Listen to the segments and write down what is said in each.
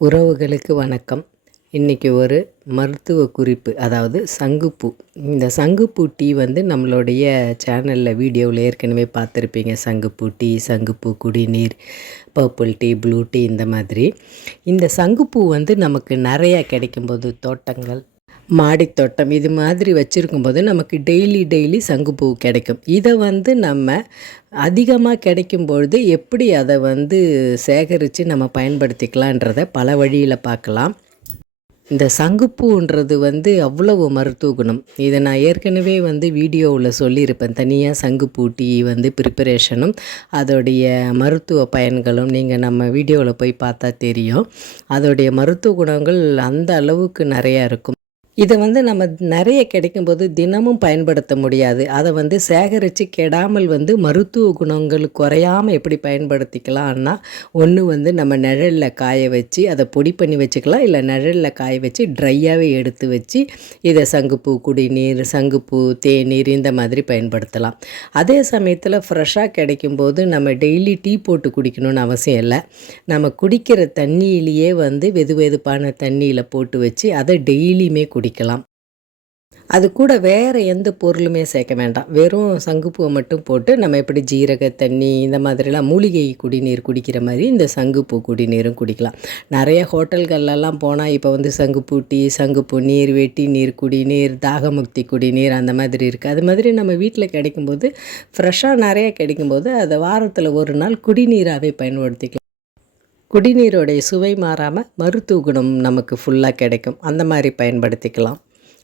உறவுகளுக்கு வணக்கம். இன்றைக்கி ஒரு மருத்துவ குறிப்பு அதாவது சங்குப்பூ. இந்த சங்குப்பூ டீ வந்து நம்மளுடைய சேனலில் வீடியோவில் ஏற்கனவே பார்த்துருப்பீங்க. சங்குப்பூ டீ சங்குப்பூ குடிநீர் பர்பிள் டீ ப்ளூ டீ இந்த மாதிரி. இந்த சங்குப்பூ வந்து நமக்கு நிறையா கிடைக்கும்போது தோட்டங்கள் மாடித்தோட்டம் இது மாதிரி வச்சுருக்கும்போது நமக்கு டெய்லி டெய்லி சங்குப்பூ கிடைக்கும். இதை வந்து நம்ம அதிகமாக கிடைக்கும் பொழுது எப்படி அதை வந்து சேகரித்து நம்ம பயன்படுத்திக்கலான்றதை பல வழியில் பார்க்கலாம். இந்த சங்குப்பூன்றது வந்து அவ்வளவு மருத்துவ குணம். இதை நான் ஏற்கனவே வந்து வீடியோவில் சொல்லியிருப்பேன். தனியாக சங்குப்பூ டீ வந்து ப்ரிப்பரேஷனும் அதோடைய மருத்துவ பயன்களும் நீங்கள் நம்ம வீடியோவில் போய் பார்த்தா தெரியும். அதோடைய மருத்துவ குணங்கள் அந்த அளவுக்கு நிறையா இருக்கும். இதை வந்து நம்ம நிறைய கிடைக்கும்போது தினமும் பயன்படுத்த முடியாது. அதை வந்து சேகரித்து கெடாமல் வந்து மருத்துவ குணங்கள் குறையாமல் எப்படி பயன்படுத்திக்கலாம்னா ஒன்று வந்து நம்ம நிழலில் காய வச்சு அதை பொடி பண்ணி வச்சுக்கலாம். இல்லை நிழலில் காய வச்சு ட்ரையாகவே எடுத்து வச்சு இதை சங்குப்பூ குடிநீர் சங்குப்பூ தேநீர் இந்த மாதிரி பயன்படுத்தலாம். அதே சமயத்தில் ஃப்ரெஷ்ஷாக கிடைக்கும்போது நம்ம டெய்லி டீ போட்டு குடிக்கணும்னு அவசியம் இல்லை. நம்ம குடிக்கிற தண்ணியிலேயே வந்து வெது வெதுப்பான தண்ணியில் போட்டு வச்சு அதை டெய்லியுமே குடி குடிக்கலாம் அது கூட வேறு எந்த பொருளுமே சேர்க்க வேண்டாம். வெறும் சங்குப்பூவை மட்டும் போட்டு நம்ம எப்படி ஜீரக தண்ணி இந்த மாதிரிலாம் மூலிகை குடிநீர் குடிக்கிற மாதிரி இந்த சங்குப்பூ குடிநீரும் குடிக்கலாம். நிறைய ஹோட்டல்கள்லாம் போனால் இப்போ வந்து சங்குப்பூ டீ சங்குப்பூ நீர் வெட்டி நீர் குடிநீர் தாகமுக்தி குடிநீர் அந்த மாதிரி இருக்குது அது மாதிரி நம்ம வீட்டில் கிடைக்கும்போது ஃப்ரெஷ்ஷாக நிறைய கிடைக்கும்போது அதை வாரத்தில் ஒரு நாள் குடிநீராகவே பயன்படுத்திக்கலாம். குடிநீரோடைய சுவை மாறாமல் மருத்துவ குணம் நமக்கு ஃபுல்லாக கிடைக்கும். அந்த மாதிரி பயன்படுத்திக்கலாம்.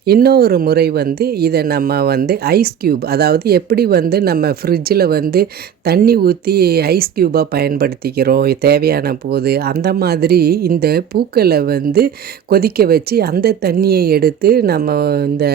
இன்னொரு முறை வந்து இதை நம்ம வந்து ஐஸ் க்யூப் அதாவது எப்படி வந்து நம்ம ஃப்ரிட்ஜில் வந்து தண்ணி ஊற்றி ஐஸ் க்யூபாக பயன்படுத்திக்கிறோம் தேவையான போது அந்த மாதிரி இந்த பூக்களை வந்து கொதிக்க வச்சு அந்த தண்ணியை எடுத்து நம்ம இந்த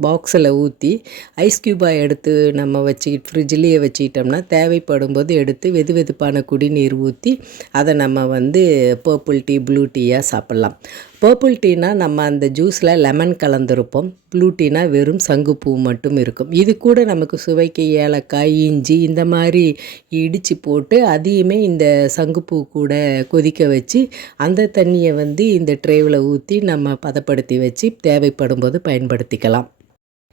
பாக்ஸில் ஊற்றி ஐஸ் க்யூபாக எடுத்து நம்ம வச்சு ஃப்ரிட்ஜ்லேயே வச்சுக்கிட்டோம்னா தேவைப்படும் போது எடுத்து வெது வெதுப்பான குடிநீர் ஊற்றி அதை நம்ம வந்து பர்பிள் டீ ப்ளூ டீயாக சாப்பிட்லாம். பர்பிள் டீனா நம்ம அந்த ஜூஸில் லெமன் கலந்துருப்போம். ப்ளூ டீனா வெறும் சங்குப்பூ மட்டும் இருக்கும். இது கூட நமக்கு சுவைக்கு ஏலக்காய் இஞ்சி இந்த மாதிரி இடித்து போட்டு அதையுமே இந்த சங்குப்பூ கூட கொதிக்க வச்சு அந்த தண்ணியை வந்து இந்த ட்ரேவில் ஊற்றி நம்ம பதப்படுத்தி வச்சு தேவைப்படும் போது பயன்படுத்திக்கலாம்.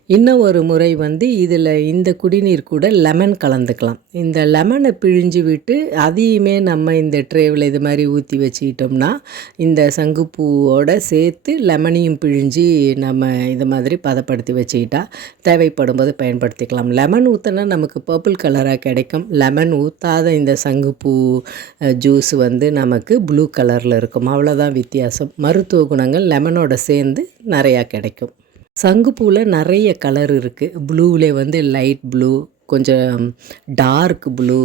இன்னும் ஒரு முறை வந்து இதில் இந்த குடிநீர் கூட லெமன் கலந்துக்கலாம். இந்த லெமனை பிழிஞ்சு விட்டு அதையுமே நம்ம இந்த ட்ரேவில் இது மாதிரி ஊற்றி வச்சுக்கிட்டோம்னா இந்த சங்குப்பூவோட சேர்த்து லெமனையும் பிழிஞ்சு நம்ம இது மாதிரி பதப்படுத்தி வச்சுக்கிட்டா தேவைப்படும் போது பயன்படுத்திக்கலாம். லெமன் ஊற்றினா நமக்கு பர்பிள் கலராக கிடைக்கும். லெமன் ஊற்றாத இந்த சங்குப்பூ ஜூஸ் வந்து நமக்கு ப்ளூ கலரில் இருக்கும். அவ்வளோதான் வித்தியாசம். மருத்துவ குணங்கள் லெமனோட சேர்ந்து நிறையா கிடைக்கும். சங்குப்பூவில் நிறைய கலர் இருக்குது ப்ளூவிலே வந்து லைட் ப்ளூ கொஞ்சம் டார்க் ப்ளூ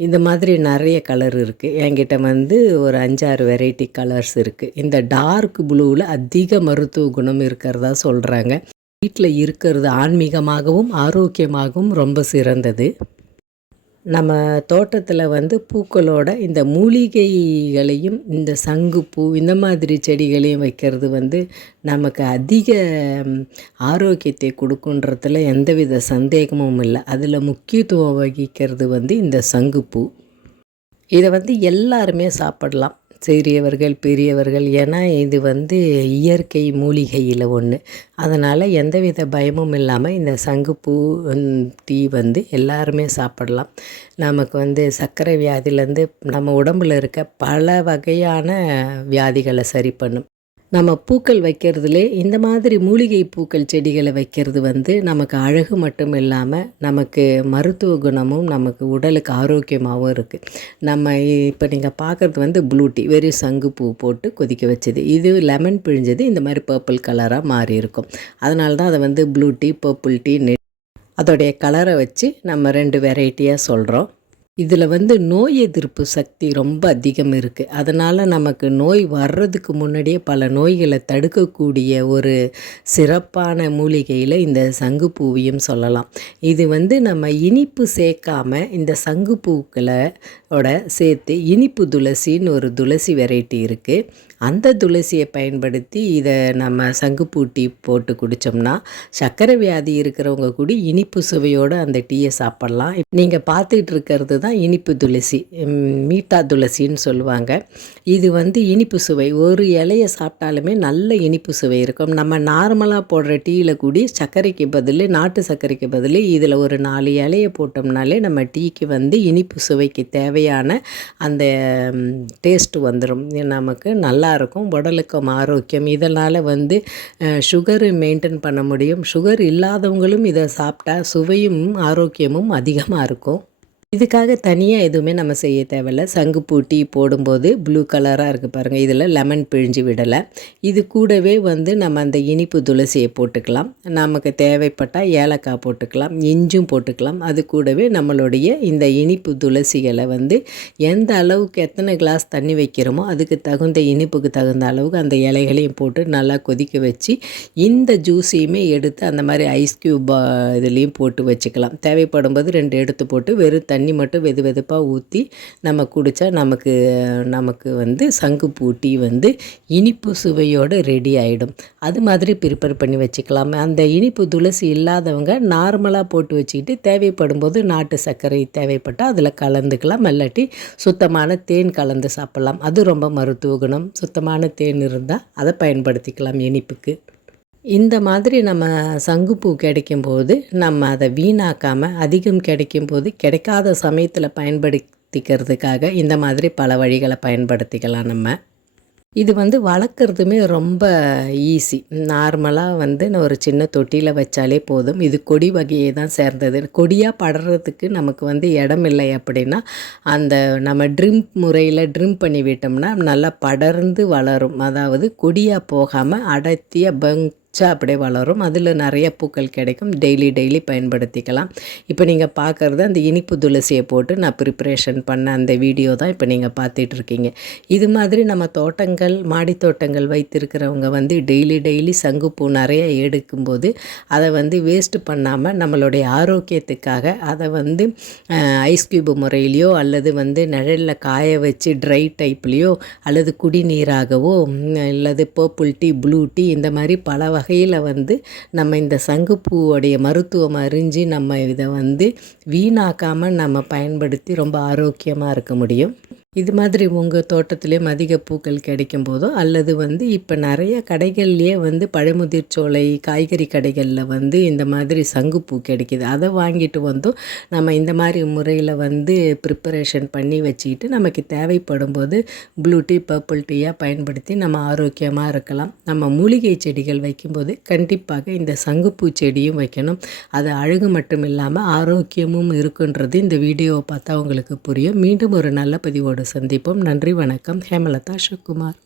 இந்த மாதிரி நிறைய கலர் இருக்குது என்கிட்ட வந்து ஒரு அஞ்சாறு வெரைட்டி கலர்ஸ் இருக்குது இந்த டார்க் ப்ளூவில் அதிக மருத்துவ குணம் இருக்கிறதா சொல்கிறாங்க வீட்டில் இருக்கிறது ஆன்மீகமாகவும் ஆரோக்கியமாகவும் ரொம்ப சிறந்தது. நம்ம தோட்டத்தில் வந்து பூக்களோட இந்த மூலிகைகளையும் இந்த சங்குப்பூ இந்த மாதிரி செடிகளையும் வைக்கிறது வந்து நமக்கு அதிக ஆரோக்கியத்தை கொடுக்குன்றதுல எந்தவித சந்தேகமும் இல்லை. அதில் முக்கியத்துவம் வகிக்கிறது வந்து இந்த சங்குப்பூ. இதை வந்து எல்லாருமே சாப்பிடலாம். சிறியவர்கள் பெரியவர்கள் ஏன்னா இது வந்து இயற்கை மூலிகையில் ஒன்று அதனால் எந்தவித பயமும் இல்லாமல் இந்த சங்குப்பூ டீ வந்து எல்லாருமே சாப்பிடலாம். நமக்கு வந்து சர்க்கரை வியாதியிலேருந்து நம்ம உடம்பில் இருக்க பல வகையான வியாதிகளை சரி பண்ணும். நம்ம பூக்கள் வைக்கிறதுலே இந்த மாதிரி மூலிகை பூக்கள் செடிகளை வைக்கிறது வந்து நமக்கு அழகு மட்டும் இல்லாமல் நமக்கு மருத்துவ குணமும் நமக்கு உடலுக்கு ஆரோக்கியமாகவும் இருக்குது நம்ம இப்போ நீங்கள் பார்க்குறது வந்து ப்ளூ டீ வெறும் சங்கு பூ போட்டு கொதிக்க வச்சது. இது லெமன் பிழிஞ்சது இந்த மாதிரி பர்பிள் கலராக மாறி இருக்கும். அதனால தான் அதை வந்து ப்ளூ டீ பர்பிள் டீ அதோடைய கலரை வச்சு நம்ம ரெண்டு வெரைட்டியாக சொல்கிறோம் இதில் வந்து நோய் எதிர்ப்பு சக்தி ரொம்ப அதிகம் இருக்குது அதனால் நமக்கு நோய் வர்றதுக்கு முன்னாடியே பல நோய்களை தடுக்கக்கூடிய ஒரு சிறப்பான மூலிகையில் இந்த சங்குப்பூவையும் சொல்லலாம். இது வந்து நம்ம இனிப்பு சேர்க்காம இந்த சங்குப்பூக்களோட சேர்த்து இனிப்பு துளசின்னு ஒரு துளசி வெரைட்டி இருக்குது அந்த துளசியை பயன்படுத்தி இதை நம்ம சங்குப்பூ டீ போட்டு குடித்தோம்னா சர்க்கரை வியாதி இருக்கிறவங்க கூட இனிப்பு சுவையோடு அந்த டீயை சாப்பிட்லாம். நீங்கள் பார்த்துட்டு இருக்கிறது தான் இனிப்பு துளசி மீட்டா துளசின்னு சொல்லுவாங்க. இது வந்து இனிப்பு சுவை. ஒரு இலையை சாப்பிட்டாலுமே நல்ல இனிப்பு சுவை இருக்கும். நம்ம நார்மலாக போடுற டீயில் கூடி சர்க்கரைக்கு பதில் நாட்டு சர்க்கரைக்கு பதில் இதில் ஒரு நாலு இலையை போட்டோம்னாலே நம்ம டீக்கு வந்து இனிப்பு சுவைக்கு தேவையான அந்த டேஸ்ட்டு வந்துடும் நமக்கு நல்லா இருக்கும். உடலுக்கும் ஆரோக்கியம். இதனால் வந்து சுகரு மெயின்டைன் பண்ண முடியும். சுகர் இல்லாதவங்களும் இதை சாப்பிட்டா சுவையும் ஆரோக்கியமும் அதிகமாக இருக்கும். இதுக்காக தனியாக எதுவுமே நம்ம செய்ய தேவையில்ல. சங்குப்பூ டீ போடும்போது ப்ளூ கலராக இருக்குது பாருங்கள் இதில் லெமன் பிழிஞ்சு விடலை. இது கூடவே வந்து நம்ம அந்த இனிப்பு துளசியை போட்டுக்கலாம். நமக்கு தேவைப்பட்டால் ஏலக்காய் போட்டுக்கலாம். இஞ்சும் போட்டுக்கலாம். அது கூடவே நம்மளுடைய இந்த இனிப்பு துளசிகளை வந்து எந்த அளவுக்கு எத்தனை கிளாஸ் தண்ணி வைக்கிறோமோ அதுக்கு தகுந்த இனிப்புக்கு தகுந்த அளவுக்கு அந்த இலைகளையும் போட்டு நல்லா கொதிக்க வச்சு இந்த ஜூஸையுமே எடுத்து அந்த மாதிரி ஐஸ் க்யூப் இதுலேயும் போட்டு வச்சுக்கலாம். தேவைப்படும் போது ரெண்டு எடுத்து போட்டு வெறும் தண்ணி தண்ணி மட்டும் வெது வெதுப்பாக ஊற்றி நம்ம குடித்தா நமக்கு நமக்கு வந்து சங்குப்பூ டீ வந்து இனிப்பு சுவையோடு ரெடி ஆகிடும் அது மாதிரி ப்ரிப்பேர் பண்ணி வச்சுக்கலாம். அந்த இனிப்பு துளசி இல்லாதவங்க நார்மலாக போட்டு வச்சுக்கிட்டு தேவைப்படும் போது நாட்டு சர்க்கரை தேவைப்பட்டால் அதில் கலந்துக்கலாம். இல்லாட்டி சுத்தமான தேன் கலந்து சாப்பிட்லாம். அது ரொம்ப மருத்துவ குணம். சுத்தமான தேன் இருந்தால் அதை பயன்படுத்திக்கலாம் இனிப்புக்கு. இந்த மாதிரி நம்ம சங்குப்பூ கிடைக்கும்போது நம்ம அதை வீணாக்காமல் அதிகம் கிடைக்கும்போது கிடைக்காத சமயத்தில் பயன்படுத்திக்கிறதுக்காக இந்த மாதிரி பல வழிகளை பயன்படுத்திக்கலாம் நம்ம. இது வந்து வளர்க்குறதுமே ரொம்ப ஈஸி நார்மலாக வந்து நான் ஒரு சின்ன தொட்டியில் வச்சாலே போதும். இது கொடி வகையை தான் சேர்ந்தது. கொடியாக படறதுக்கு நமக்கு வந்து இடம் இல்லை அப்படின்னா அந்த நம்ம ட்ரிம் முறையில் ட்ரிம் பண்ணி விட்டோம்னா நல்லா படர்ந்து வளரும். அதாவது கொடியாக போகாமல் அடர்த்தியாக பங்க் பச்சா அப்படியே வளரும். அதில் நிறைய பூக்கள் கிடைக்கும். டெய்லி டெய்லி பயன்படுத்திக்கலாம். இப்போ நீங்கள் பார்க்குறது அந்த இனிப்பு துளசியை போட்டு நான் ப்ரிப்ரேஷன் பண்ண அந்த வீடியோ தான் இப்போ நீங்கள் பார்த்துட்ருக்கீங்க இது மாதிரி நம்ம தோட்டங்கள் மாடி தோட்டங்கள் வைத்திருக்கிறவங்க வந்து டெய்லி டெய்லி சங்குப்பூ நிறைய எடுக்கும்போது அதை வந்து வேஸ்ட்டு பண்ணாமல் நம்மளுடைய ஆரோக்கியத்துக்காக அதை வந்து ஐஸ் க்யூப் முறையிலையோ அல்லது வந்து நிழலில் காய வச்சு ட்ரை டைப்லேயோ அல்லது குடிநீராகவோ அல்லது பர்பிள் டீ ப்ளூ டீ இந்த மாதிரி பல வகையில் வந்து நம்ம இந்த சங்குப்பூவோடைய மருத்துவம் அறிஞ்சு நம்ம இதை வந்து வீணாக்காமல் நம்ம பயன்படுத்தி ரொம்ப ஆரோக்கியமாக இருக்க முடியும். இது மாதிரி உங்கள் தோட்டத்திலே அதிக பூக்கள் கிடைக்கும் போதோ அல்லது வந்து இப்போ நிறைய கடைகள்லேயே வந்து பழமுதிர் சோலை காய்கறி கடைகளில் வந்து இந்த மாதிரி சங்குப்பூ கிடைக்கிது. அதை வாங்கிட்டு வந்தும் நம்ம இந்த மாதிரி முறையில் வந்து ப்ரிப்பரேஷன் பண்ணி வச்சுக்கிட்டு நமக்கு தேவைப்படும் போது ப்ளூ டீ பர்பிள் டீயாக பயன்படுத்தி நம்ம ஆரோக்கியமாக இருக்கலாம். நம்ம மூலிகை செடிகள் வைக்கும்போது கண்டிப்பாக இந்த சங்குப்பூ செடியும் வைக்கணும். அது அழகு மட்டும் இல்லாமல் ஆரோக்கியமும் இருக்குன்றது இந்த வீடியோவை பார்த்தா உங்களுக்கு புரியும். மீண்டும் ஒரு நல்ல பதிவோடு சந்திப்போம். நன்றி வணக்கம். ஹேமலதா அசோக்குமார்.